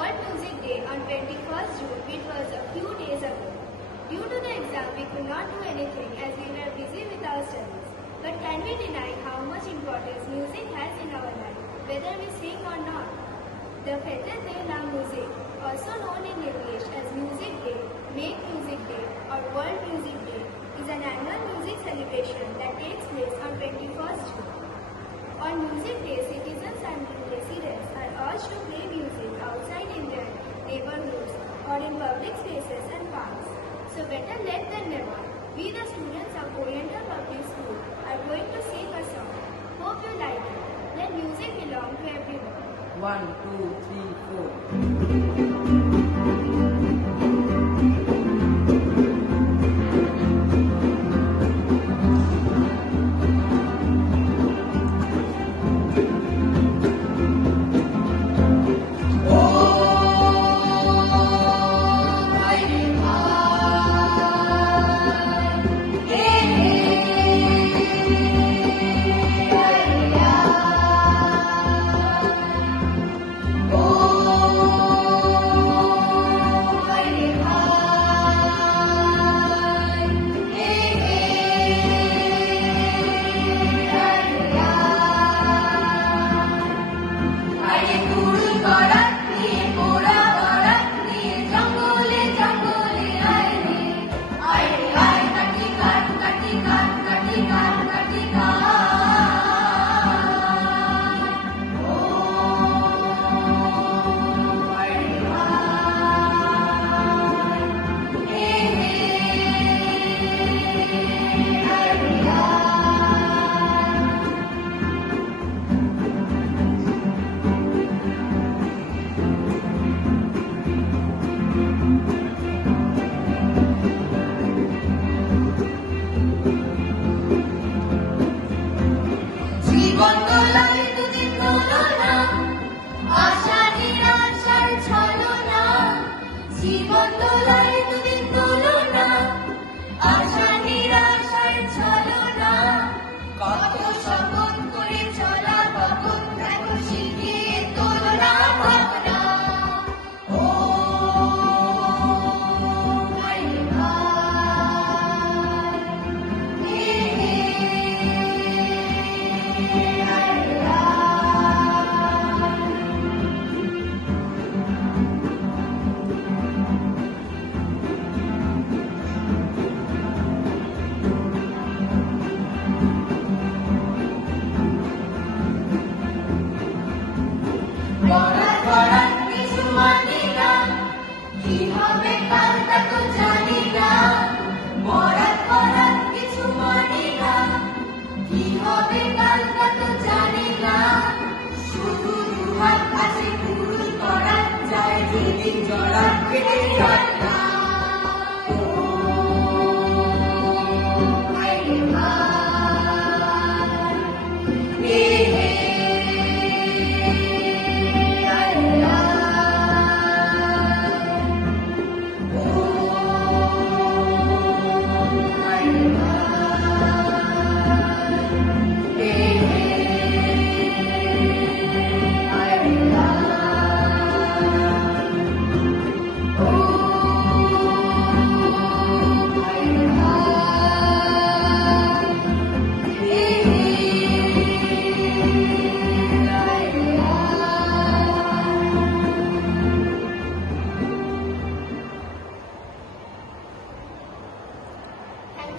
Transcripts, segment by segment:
World Music Day on 21st June, which was a few days ago. Due to the exam, we could not do anything as we were busy with our studies. But can we deny how much importance music has in our life, whether we sing or not? The Fete de la Musique, also known in English as Music Day, Make Music Day or World Music Day, is an annual music celebration that takes place on 21st June. On Music Day, citizens and residents are urged to play music outside in their neighborhoods or in public spaces and parks. So better late than never. We, the students of Oriental Public School, are going to sing a song. Hope you like it. Let music belong to everyone. 1, 2, 3, 4.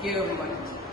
Thank you, everyone.